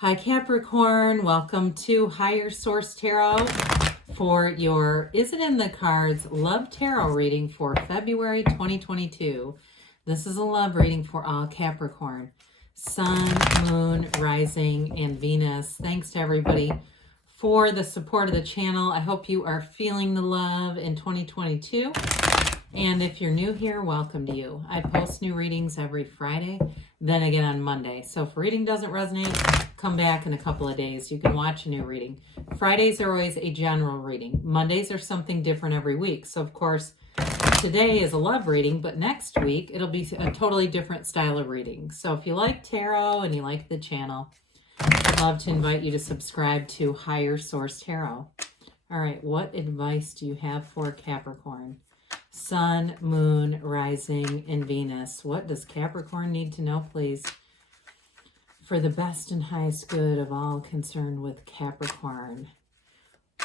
Hi Capricorn, welcome to Higher Source Tarot for your Is It in the Cards Love Tarot reading for February 2022. This is a love reading for all Capricorn. Sun, Moon, Rising, and Venus. Thanks to everybody for the support of the channel. I hope you are feeling the love in 2022. And if you're new here, welcome to you. I post new readings every Friday, then again on Monday. So if reading doesn't resonate, come back in a couple of days. You can watch a new reading. Fridays are always a general reading. Mondays are something different every week. So of course, today is a love reading, but next week it'll be a totally different style of reading. So if you like tarot and you like the channel, I'd love to invite you to subscribe to Higher Source Tarot. All right, what advice do you have for Capricorn? Sun, Moon, Rising, and Venus. What does Capricorn need to know, please? For the best and highest good of all concerned with Capricorn.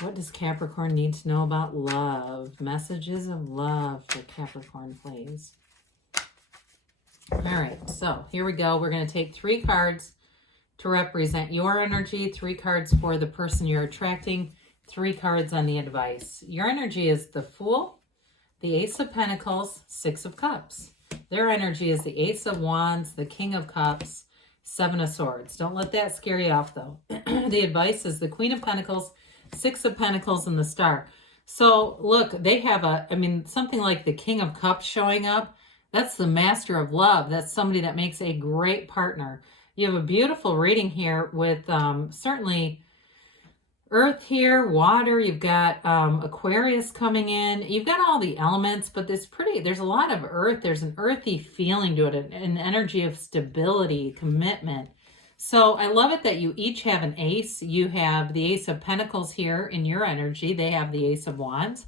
What does Capricorn need to know about love? Messages of love for Capricorn, please. All right, so here we go. We're going to take 3 cards to represent your energy, 3 cards for the person you're attracting, 3 cards on the advice. Your energy is the Fool, the Ace of Pentacles, 6 of Cups. Their energy is the Ace of Wands, the King of Cups, 7 of Swords. Don't let that scare you off, though. The advice is the Queen of Pentacles, 6 of Pentacles, and the Star. So, look, they have something like the King of Cups showing up. That's the Master of Love. That's somebody that makes a great partner. You have a beautiful reading here with certainly Earth here, water, you've got Aquarius coming in. You've got all the elements, but there's a lot of earth. There's an earthy feeling to it, an energy of stability, commitment. So I love it that you each have an ace. You have the Ace of Pentacles here in your energy. They have the Ace of Wands.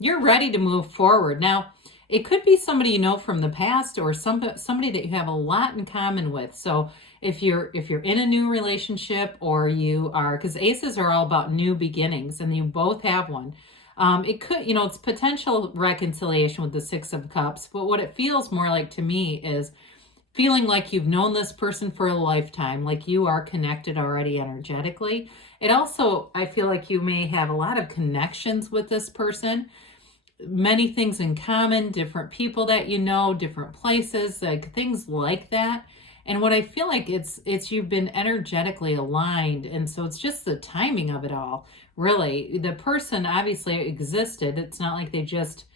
You're ready to move forward. Now, it could be somebody you know from the past or somebody that you have a lot in common with. So if you're in a new relationship or you are, because aces are all about new beginnings and you both have one. It could, it's potential reconciliation with the 6 of Cups. But what it feels more like to me is feeling like you've known this person for a lifetime, like you are connected already energetically. It also, I feel like you may have a lot of connections with this person. Many things in common, different people that you know, different places, like things like that. And what I feel like it's you've been energetically aligned, and so it's just the timing of it all. Really, the person obviously existed. It's not like they just,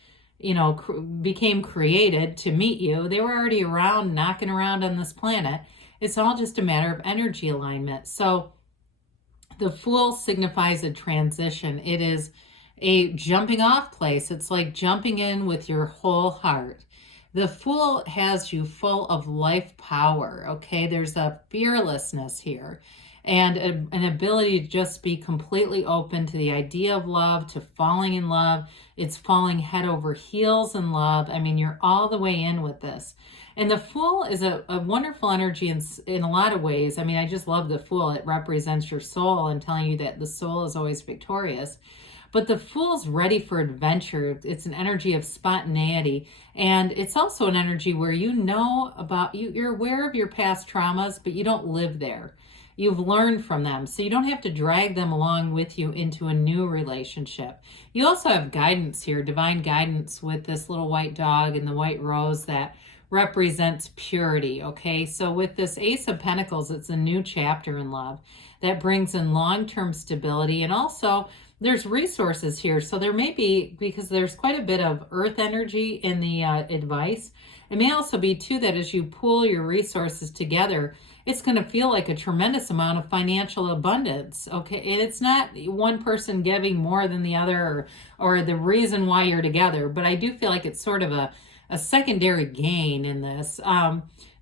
became created to meet you. They were already around, knocking around on this planet. It's all just a matter of energy alignment. So the Fool signifies a transition. It is a jumping off place. It's like jumping in with your whole heart. The Fool has you full of life power, okay? There's a fearlessness here and an ability to just be completely open to the idea of love, to falling in love. It's falling head over heels in love. I mean, you're all the way in with this. And the Fool is a wonderful energy in a lot of ways. I mean, I just love the Fool. It represents your soul and telling you that the soul is always victorious. But the Fool's ready for adventure. It's an energy of spontaneity. And it's also an energy where you're aware of your past traumas, but you don't live there. You've learned from them. So you don't have to drag them along with you into a new relationship. You also have guidance here, divine guidance with this little white dog and the white rose that represents purity, okay? So with this Ace of Pentacles, it's a new chapter in love that brings in long-term stability, and also there's resources here. So there may be, because there's quite a bit of earth energy in the advice, it may also be too that as you pool your resources together, it's going to feel like a tremendous amount of financial abundance, okay? And it's not one person giving more than the other or the reason why you're together, but I do feel like it's sort of a secondary gain in this.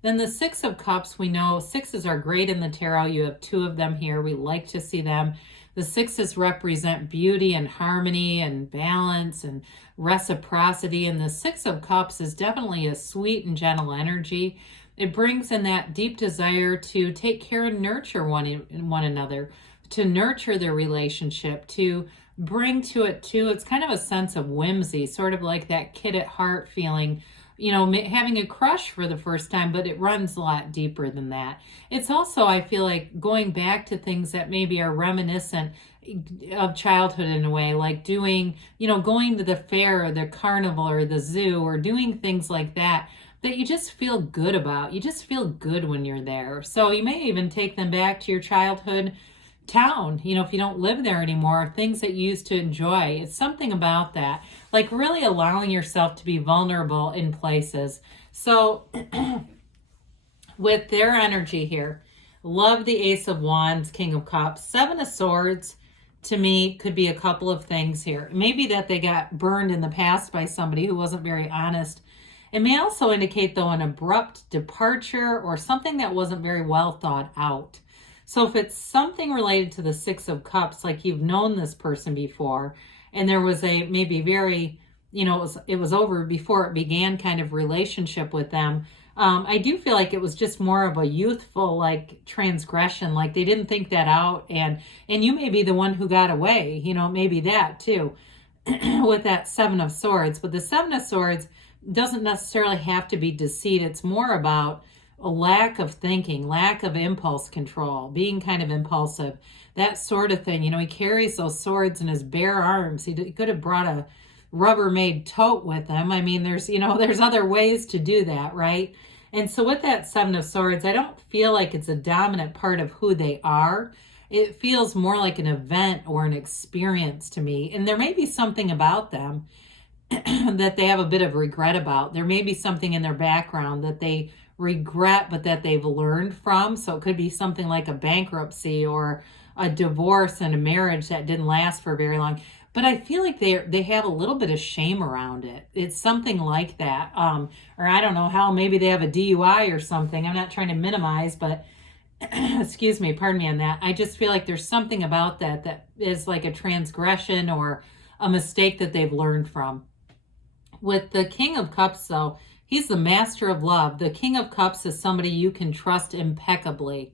Then the 6 of Cups, we know 6s are great in the tarot. You have 2 of them here. We like to see them. The 6s represent beauty and harmony and balance and reciprocity. And the 6 of Cups is definitely a sweet and gentle energy. It brings in that deep desire to take care and nurture one another, to nurture their relationship, to bring to it too. It's kind of a sense of whimsy, sort of like that kid at heart feeling having a crush for the first time, but it runs a lot deeper than that. It's also, I feel like, going back to things that maybe are reminiscent of childhood in a way, like doing, going to the fair or the carnival or the zoo, or doing things like that you just feel good about. You just feel good when you're there. So you may even take them back to your childhood town, if you don't live there anymore, things that you used to enjoy. It's something about that, like really allowing yourself to be vulnerable in places. So with their energy here, love the Ace of Wands, King of Cups, Seven of Swords. To me, could be a couple of things here. Maybe that they got burned in the past by somebody who wasn't very honest. It may also indicate, though, an abrupt departure or something that wasn't very well thought out. So if it's something related to the Six of Cups, like you've known this person before, and there was a maybe very, it was over before it began kind of relationship with them, I do feel like it was just more of a youthful, like, transgression, like they didn't think that out, and you may be the one who got away, maybe that too, with that Seven of Swords. But the Seven of Swords doesn't necessarily have to be deceit. It's more about a lack of thinking, lack of impulse control, being kind of impulsive, that sort of thing. He carries those swords in his bare arms. He could have brought a Rubbermaid tote with him. I mean, there's other ways to do that, right? And so with that Seven of Swords, I don't feel like it's a dominant part of who they are. It feels more like an event or an experience to me. And there may be something about them that they have a bit of regret about. There may be something in their background that they regret, but that they've learned from. So it could be something like a bankruptcy or a divorce and a marriage that didn't last for very long. But I feel like they have a little bit of shame around it. It's something like that. Or I don't know how, maybe they have a DUI or something. I'm not trying to minimize, but excuse me, pardon me on that. I just feel like there's something about that is like a transgression or a mistake that they've learned from. With the King of Cups, though, he's the master of love. The King of Cups is somebody you can trust impeccably.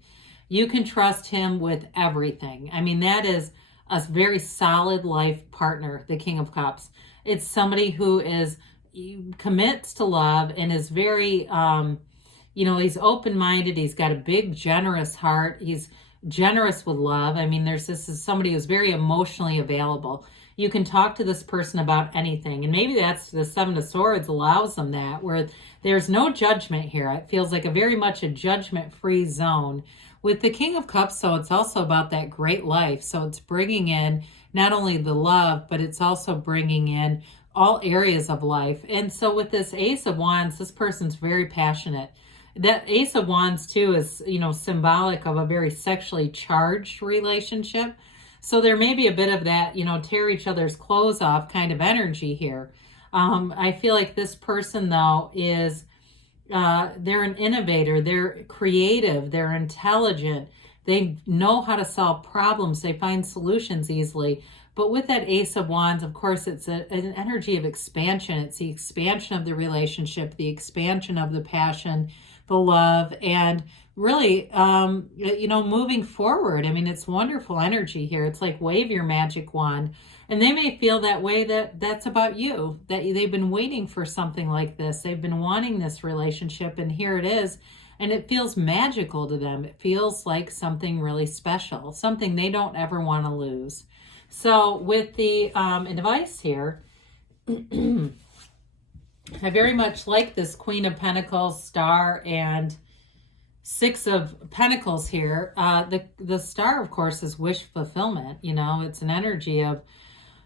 You can trust him with everything. I mean, that is a very solid life partner, the King of Cups. It's somebody who commits to love and is very, he's open-minded. He's got a big, generous heart. He's generous with love. I mean, this is somebody who's very emotionally available. You can talk to this person about anything. And maybe that's the Seven of Swords allows them that, where there's no judgment here. It feels like a very much a judgment-free zone. With the King of Cups, so it's also about that great life. So it's bringing in not only the love, but it's also bringing in all areas of life. And so with this Ace of Wands, this person's very passionate. That Ace of Wands, too, is, symbolic of a very sexually charged relationship. So there may be a bit of that, tear each other's clothes off kind of energy here. I feel like this person, though, is, they're an innovator. They're creative. They're intelligent. They know how to solve problems. They find solutions easily. But with that Ace of Wands, of course, it's an energy of expansion. It's the expansion of the relationship, the expansion of the passion, the love, and really, moving forward. I mean, it's wonderful energy here. It's like wave your magic wand. And they may feel that way, that's about you, that they've been waiting for something like this. They've been wanting this relationship, and here it is. And it feels magical to them. It feels like something really special, something they don't ever want to lose. So with the advice here, I very much like this Queen of Pentacles, Star, and Six of Pentacles here. The Star, of course, is wish fulfillment. It's an energy of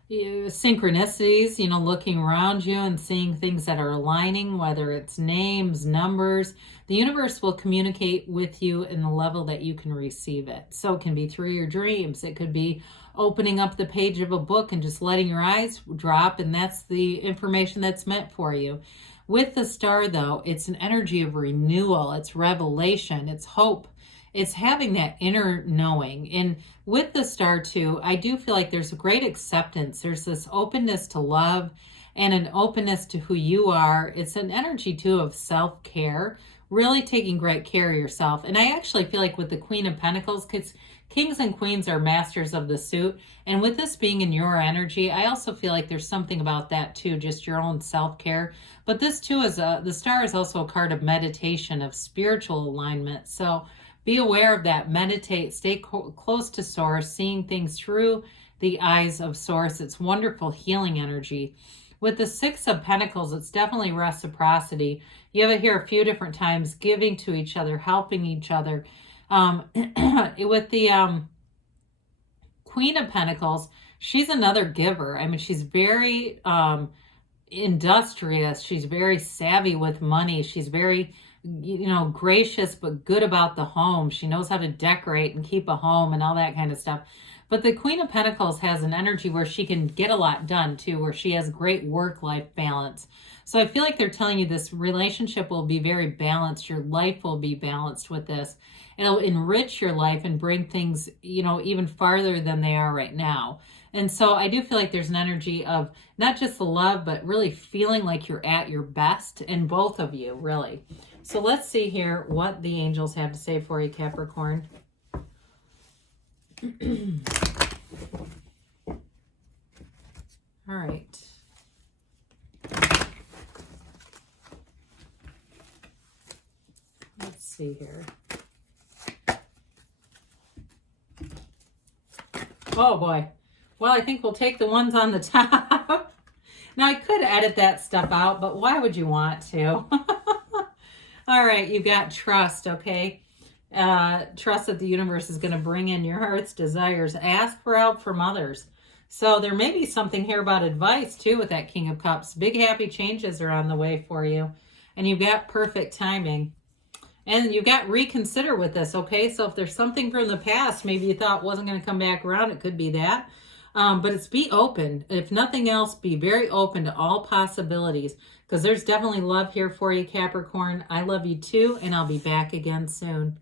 synchronicities, looking around you and seeing things that are aligning, whether it's names, numbers. The universe will communicate with you in the level that you can receive it. So it can be through your dreams. It could be opening up the page of a book and just letting your eyes drop, and that's the information that's meant for you. With the Star, though, it's an energy of renewal. It's revelation. It's hope. It's having that inner knowing. And with the Star, too, I do feel like there's a great acceptance. There's this openness to love and an openness to who you are. It's an energy, too, of self-care, really taking great care of yourself. And I actually feel like with the Queen of Pentacles, because kings and queens are masters of the suit, and with this being in your energy, I also feel like there's something about that too, just your own self-care. But this too is the star is also a card of meditation, of spiritual alignment. So be aware of that. Meditate, stay close to source, seeing things through the eyes of source. It's wonderful healing energy. With the Six of Pentacles, it's definitely reciprocity. You have it here a few different times, giving to each other, helping each other. With the Queen of Pentacles, she's another giver. I mean, she's very industrious. She's very savvy with money. She's very, gracious but good about the home. She knows how to decorate and keep a home and all that kind of stuff. But the Queen of Pentacles has an energy where she can get a lot done too, where she has great work-life balance. So I feel like they're telling you this relationship will be very balanced. Your life will be balanced with this. It'll enrich your life and bring things, even farther than they are right now. And so I do feel like there's an energy of not just the love, but really feeling like you're at your best in both of you, really. So let's see here what the angels have to say for you, Capricorn. All right. Let's see here. Oh boy. Well, I think we'll take the ones on the top. Now I could edit that stuff out, but why would you want to? All right, you've got trust, okay? Trust that the universe is going to bring in your heart's desires. Ask for help from others. So there may be something here about advice too with that King of Cups. Big happy changes are on the way for you. And you've got perfect timing. And you've got reconsider with this, okay? So if there's something from the past, maybe you thought wasn't going to come back around, it could be that. But it's be open. If nothing else, be very open to all possibilities, because there's definitely love here for you, Capricorn. I love you too, and I'll be back again soon.